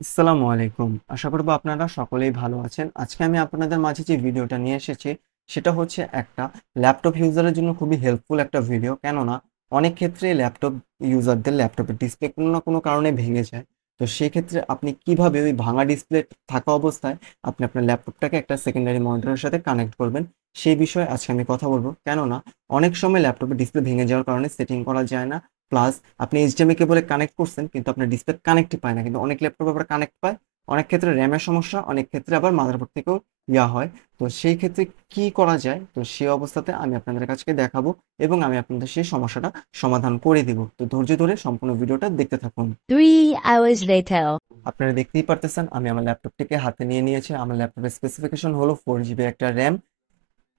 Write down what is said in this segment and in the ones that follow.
আসসালামু আলাইকুম। আশা করব আপনারা সকলেই ভালো আছেন। আজকে আমি আপনাদের মাঝে যে ভিডিওটা নিয়ে এসেছি সেটা হচ্ছে একটা ল্যাপটপ ইউজারের জন্য খুবই হেল্পফুল একটা ভিডিও। কেননা অনেক ক্ষেত্রে ল্যাপটপ ইউজারদের ল্যাপটপের ডিসপ্লে কোনো না কোনো কারণে ভেঙে যায়। তো সেক্ষেত্রে আপনি কিভাবে ওই ভাঙা ডিসপ্লে থাকা অবস্থায় আপনি আপনার ল্যাপটপটাকে একটা সেকেন্ডারি মনিটরের সাথে কানেক্ট করবেন, সেই বিষয়ে আজকে আমি কথা বলব। কেননা অনেক সময় ল্যাপটপের ডিসপ্লে ভেঙে যাওয়ার কারণে সেটিং করা যায় না। প্লাস আপনি এইচডিএমআই কেবলে কানেক্ট করছেন কিন্তু আপনার ডিসপ্লে কানেক্টই পায় না, কিন্তু অনেক ল্যাপটপ আবার কানেক্ট পায়। অনেক ক্ষেত্রে র্যামের সমস্যা, অনেক ক্ষেত্রে আবার মাদারবোর্ড থেকেও হয়। তো সেই ক্ষেত্রে কি করা যায়, তো সেই অবস্থাতে আমি আপনাদের কাছে দেখাবো এবং আমি আপনাদের সেই সমস্যাটা সমাধান করে দিব। তো ধৈর্য ধরে সম্পূর্ণ ভিডিওটা দেখতে থাকুন। 3 hours later. আপনারা দেখতেই পারতেছেন আমি আমার ল্যাপটপটিকে হাতে নিয়ে নিয়েছি। আমার ল্যাপটপের স্পেসিফিকেশন হলো 4 জিবি একটা র্যাম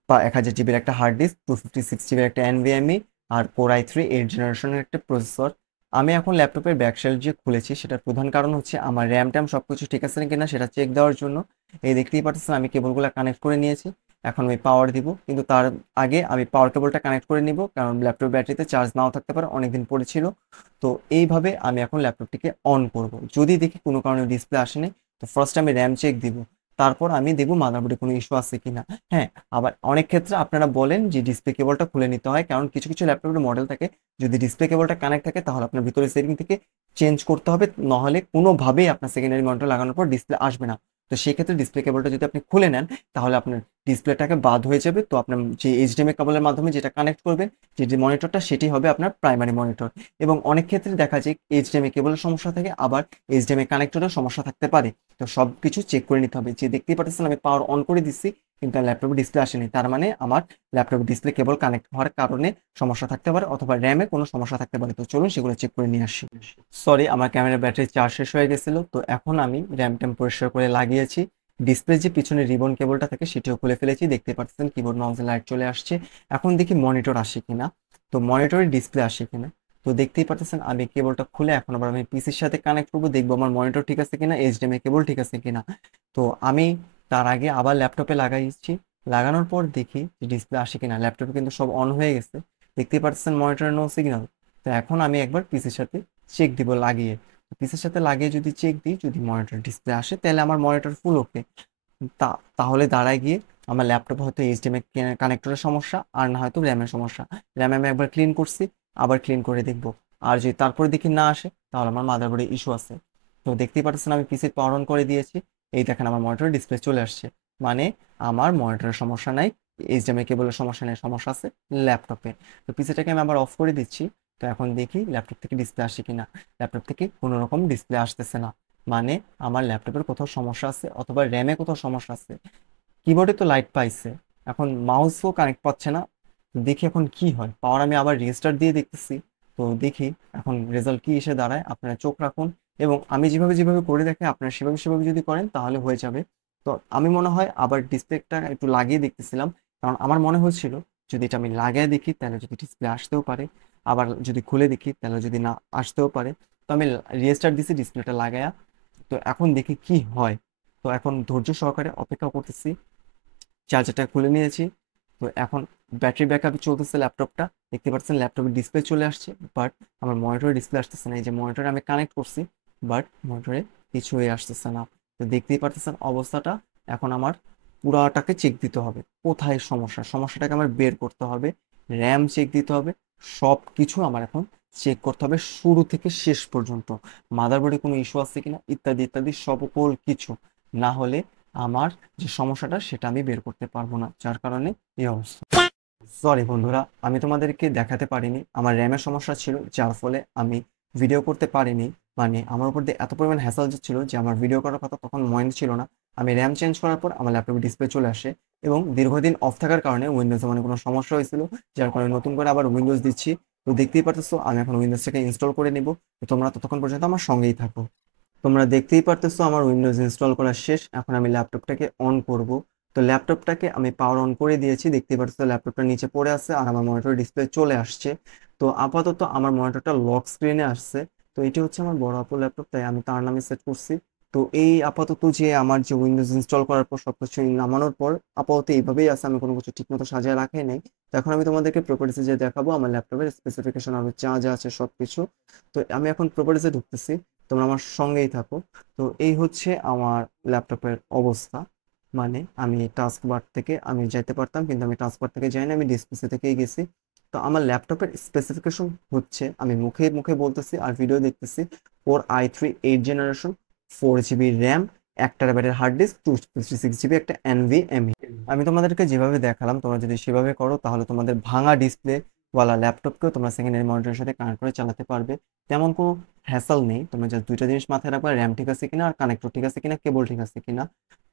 বা 1000 জিবির একটা হার্ড ডিস্ক, 256 জিবির একটা এনভিএমই, আর কোর i3 8 জেনারেশনের একটা প্রসেসর। আমি এখন ল্যাপটপের ব্যাকশেল যে খুলেছি সেটার প্রধান কারণ হচ্ছে আমার র্যাম ট্যাম সবকিছু ঠিক আছে কিনা সেটা চেক দেওয়ার জন্য। এই দেখতেই পাচ্ছেন আমি কেবলগুলো কানেক্ট করে নিয়েছি। এখন আমি পাওয়ার দিব, কিন্তু তার আগে আমি পাওয়ার কেবলটা কানেক্ট করে নিব, কারণ ল্যাপটপ ব্যাটারিতে চার্জ নাও থাকতে পারে, অনেকদিন পড়েছিল। তো এইভাবে আমি এখন ল্যাপটপটিকে অন করব। যদি দেখি কোনো কারণে ডিসপ্লে আসেনি, তো ফার্স্ট আমি র্যাম চেক দিব, তারপর আমি দেখব মাদারবোর্ডে কোনো ইস্যু আছে কিনা। হ্যাঁ, আবার অনেক ক্ষেত্রে আপনারা বলেন যে ডিসপ্লে কেবলটা খুলে নিতে হয়, কারণ কিছু কিছু ল্যাপটপের মডেল থাকে যদি ডিসপ্লে কেবলটা কানেক্ট থাকে তাহলে আপনার ভিতরে সেটিং থেকে চেঞ্জ করতে হবে, নাহলে কোনোভাবেই আপনার সেকেন্ডারি মনিটর লাগানোর পর ডিসপ্লে আসবে না। তো সেই ক্ষেত্রে ডিসপ্লে কেবলটা যদি আপনি খুলে নেন তাহলে আপনার ডিসপ্লেটাকে বাদ হয়ে যাবে। তো আপনার যে এইচডিএমআই কেবলের মাধ্যমে যেটা কানেক্ট করবেন, যে মনিটরটা, সেটি হবে আপনার প্রাইমারি মনিটর। এবং অনেক ক্ষেত্রে দেখা যায় এইচডিএমআই কেবলের সমস্যা থাকে, আবার এইচডিএমআই কানেক্টরেও সমস্যা থাকতে পারে। তো সব কিছু চেক করে নিতে হবে। যে দেখতেই পাচ্ছেন আমি পাওয়ার অন করে দিচ্ছি কিন্তু ল্যাপটপে ডিসপ্লে আসেনি, তার মানে আমার ল্যাপটপের ডিসপ্লে কেবল কানেক্ট হওয়ার কারণে সমস্যা থাকতে পারে, অথবা র্যামে কোনো সমস্যা থাকতে পারে। তো চলুন সেগুলো চেক করে নিয়ে আসি। সরি, আমার ক্যামেরার ব্যাটারি চার্জ শেষ হয়ে গেছিল। তো এখন আমি র্যাম ট্যাম পরিষ্কার করে লাগিয়েছি। ডিসপ্লে যে পিছনে রিবন কেবলটা থাকে সেটিও খুলে ফেলেছি, দেখতে পাচ্ছেন কিবোর্ড মাউসে লাইট চলে আসছে। এখন দেখি মনিটর আসে কিনা, তো মনিটরে ডিসপ্লে আসে কিনা। তো দেখতেই পাচ্ছেন আমি কেবলটা খুলে এখন আবার আমি পিসির সাথে কানেক্ট করবো, দেখবো আমার মনিটর ঠিক আছে কিনা, এইচডিএমআই কেবল ঠিক আছে কিনা। তো আমি তার আগে আবার ল্যাপটপে লাগাইছি। লাগানোর পর দেখি যে ডিসপ্লে আসে কিনা। ল্যাপটপে কিন্তু সব অন হয়ে গেছে, দেখতেই পাচ্ছেন মনিটরে নো সিগন্যাল। তো এখন আমি একবার পিসির সাথে চেক দিব লাগিয়ে। পিসির সাথে লাগিয়ে যদি চেক দিই, যদি মনিটর ডিসপ্লে আসে তাহলে আমার মনিটর ফুল ওকে। তাহলে দাঁড়ায় গিয়ে আমার ল্যাপটপে হয়তো এইচডিএমআই কানেক্টরের সমস্যা, আর না হয়তো র্যামের সমস্যা। র্যাম আমি একবার ক্লিন করছি, আবার ক্লিন করে দেখবো। আর যদি তারপরে দেখি না আসে তাহলে আমার মাদারবোর্ডে ইস্যু আছে। তো দেখতেই পাচ্ছেন আমি পিসির পাওয়ার অন করে দিয়েছি। এই দেখেন আমার মনিটরে ডিসপ্লে চলে আসছে। মানে আমার মনিটরের সমস্যা নাই, এইচডিএমআই কেবলের সমস্যা নেই, সমস্যা আছে ল্যাপটপে। তো পিসিটাকে আমি আবার অফ করে দিচ্ছি। তো এখন দেখি ল্যাপটপ থেকে ডিসপ্লে আসে কিনা। ল্যাপটপ থেকে কোনো রকম ডিসপ্লে আসতেছে না। মানে আমার ল্যাপটপের কোথাও সমস্যা আছে, অথবা র্যামে কোথাও সমস্যা আছে। কিবোর্ডে তো লাইট পাইছে, এখন মাউসও কানেক্ট পাচ্ছে না। তো দেখি এখন কি হয়। পাওয়ার আমি আবার রিস্টার্ট দিয়ে দেখতেছি। তো দেখি এখন রেজাল্ট কি এসে দাঁড়ায়। আপনারা চোখ রাখুন এবং আমি যেভাবে যেভাবে করে দেখি আপনারা সেভাবে সেভাবে যদি করেন তাহলে হয়ে যাবে। তো আমি মনে হয় আবার ডিসপ্লেটা একটু লাগিয়ে দেখতেছিলাম, কারণ আমার মনে হচ্ছিল যদি এটা আমি লাগিয়ে দেখি তাহলে যদি ডিসপ্লে আসতেও পারে, আবার যদি খুলে দেখি তাহলে যদি না আসতেও পারে। তো আমি রিস্টার্ট দিছি ডিসপ্লেটা লাগায়া। তো এখন দেখি কি হয়। তো এখন ধৈর্য সহকারে অপেক্ষা করতেছি। চার্জারটা খুলে নিয়েছি। তো এখন ব্যাটারি ব্যাকআপে চলতেছে ল্যাপটপটা, দেখতে পাচ্ছেন ল্যাপটপের ডিসপ্লে চলে আসছে, বাট আমার মনিটরে ডিসপ্লে আসতেছে না। এই যে মনিটরে আমি কানেক্ট করছি, বাট মনিটরে কিছুই আসতেছে না। তো দেখতেই পারতেছেন অবস্থাটা। এখন আমার পুরাটাকে চেক দিতে হবে কোথায় সমস্যা, সমস্যাটাকে আমার বের করতে হবে। র্যাম চেক দিতে হবে, সব কিছু আমার এখন চেক করতে হবে শুরু থেকে শেষ পর্যন্ত। মাদারবোর্ডে কোনো ইস্যু আছে কিনা ইত্যাদি ইত্যাদি সকল কিছু। না হলে আমার যে সমস্যাটা সেটা আমি বের করতে পারবো না, যার কারণে এই অবস্থা। সরি বন্ধুরা, আমি তোমাদেরকে দেখাতে পারিনি, আমার র্যামের সমস্যা ছিল যার ফলে আমি ভিডিও করতে পারিনি। মানে আমার উপর দিয়ে এত পরিমাণ হ্যাসেল যাচ্ছিল যে আমার ভিডিও করার কথা তখন মনে ছিল না। আমি র্যাম চেঞ্জ করার পর আমার ল্যাপটপে ডিসপ্লে চলে আসে, এবং দীর্ঘদিন অফ থাকার কারণে উইন্ডোজে মানে কোনো সমস্যা হয়েছিল, যার কারণে নতুন করে আবার উইন্ডোজ দিচ্ছি। তো দেখতেই পারতেছো আমি এখন উইন্ডোজটাকে ইনস্টল করে নিব। তো তোমরা ততক্ষণ পর্যন্ত আমার সঙ্গেই থাকো। তোমরা দেখতেই পারতেছো আমার উইন্ডোজ ইনস্টল করা শেষ। এখন আমি ল্যাপটপটাকে অন করব। তো ল্যাপটপটাকে আমি পাওয়ার অন করে দিয়েছি, দেখতেই পারতেছো ল্যাপটপটা নিচে পড়ে আছে আর আমার মনিটর ডিসপ্লে চলে আসছে। তো আপাতত আমার মনিটরটা লক স্ক্রিনে আসছে। তো এটি হচ্ছে আমার বড় আপুর ল্যাপটপ, তাই আমি তার নামে সেট করছি। তো এই আপাতত যে আমার যে উইন্ডোজ ইনস্টল করার পর সবকিছু নামানোর পর আপাতত এইভাবেই আছে, আমি কোনো কিছু ঠিকমতো সাজিয়ে রাখাই নাই। তো এখন আমি তোমাদেরকে প্রপার্টিসে যে দেখাবো আমার ল্যাপটপের স্পেসিফিকেশন আর যা যা আছে সবকিছু। তো আমি এখন প্রপার্টিসে ঢুকতেছি। তোমরা আমার সঙ্গেই থাকো। তো এই হচ্ছে আমার ল্যাপটপের অবস্থা। মানে আমি টাস্ক বার থেকে আমি যাইতে পারতাম, কিন্তু আমি টাস্ক বার থেকে যাইনি, আমি ডিসপ্লে থেকেই গেছি। তো আমার ল্যাপটপের স্পেসিফিকেশন হচ্ছে, আমি মুখে মুখে বলতেছি আর ভিডিও দেখতেছি, Core i3 8th generation, 4 GB RAM, 1 TB hard disk, 256 GB একটা NVMe। আমি তোমাদেরকে যেভাবে দেখালাম তোমরা যদি সেভাবে করো তাহলে তোমাদের ভাঙা ডিসপ্লে ওয়ালা ল্যাপটপকেও তোমরা সেকেন্ডারি মনিটরের সাথে কানেক্ট করে চালাতে পারবে। তেমন কোনো হ্যাসেল নেই। তোমরা জাস্ট দুইটা জিনিস মাথায় রাখবা, র্যাম ঠিক আছে কিনা আর কানেক্টর ঠিক আছে কিনা, কেবল ঠিক আছে কিনা।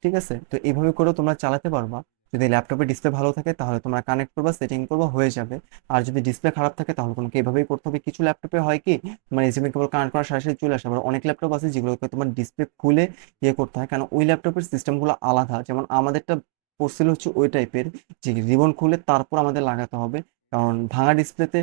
ঠিক আছে, তো এইভাবে করেও তোমরা চালাতে পারবা। যদি ল্যাপটপের ডিসপ্লে ভালো থাকে তাহলে তোমরা কানেক্ট করবা, সেটিং করবা, হয়ে যাবে। আর যদি ডিসপ্লে খারাপ থাকে তাহলে তোমাকে এভাবেই করতে হবে। কিছু ল্যাপটপে হয় কি, তোমার এইচডিএমআই কেবল কানেক্ট করার সাথে সাথে চলে আসে, আবার অনেক ল্যাপটপ আছে যেগুলোকে তোমার ডিসপ্লে খুলে ইয়ে করতে হয়, কারণ ওই ল্যাপটপের সিস্টেমগুলো আলাদা। যেমন আমাদেরটা পড়ছিল হচ্ছে ওই টাইপের, যে রিবন খুলে তারপর আমাদের লাগাতে হবে। কারণ ভাঙা ডিসপ্লেতে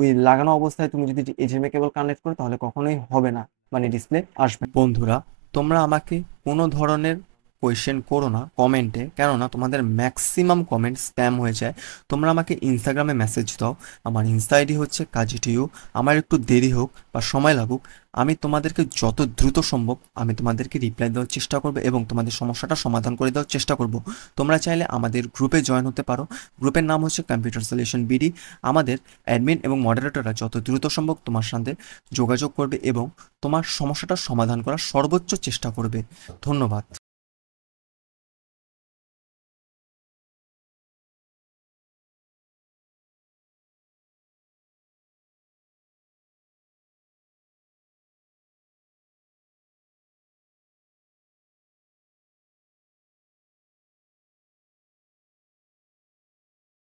ওই লাগানো অবস্থায় তুমি যদি এইচডিএমআই কেবল কানেক্ট করো তাহলে কখনোই হবে না, মানে ডিসপ্লে আসবে না। বন্ধুরা, তোমরা আমাকে কোনো ধরনের কোয়েশ্চেন করো না কমেন্টে, কেননা তোমাদের ম্যাক্সিমাম কমেন্ট স্প্যাম হয়ে যায়। তোমরা আমাকে ইনস্টাগ্রামে মেসেজ দাও, আমার ইনস্টা আইডি হচ্ছে কাজী টিউ। আমার একটু দেরি হোক বা সময় লাগুক, আমি তোমাদেরকে যত দ্রুত সম্ভব আমি তোমাদেরকে রিপ্লাই দেওয়ার চেষ্টা করবো এবং তোমাদের সমস্যাটা সমাধান করে দেওয়ার চেষ্টা করব। তোমরা চাইলে আমাদের গ্রুপে জয়েন হতে পারো। গ্রুপের নাম হচ্ছে কম্পিউটার সলিউশন বিডি। আমাদের অ্যাডমিন এবং মডারেটররা যত দ্রুত সম্ভব তোমার সাথে যোগাযোগ করবে এবং তোমার সমস্যাটা সমাধান করার সর্বোচ্চ চেষ্টা করবে। ধন্যবাদ।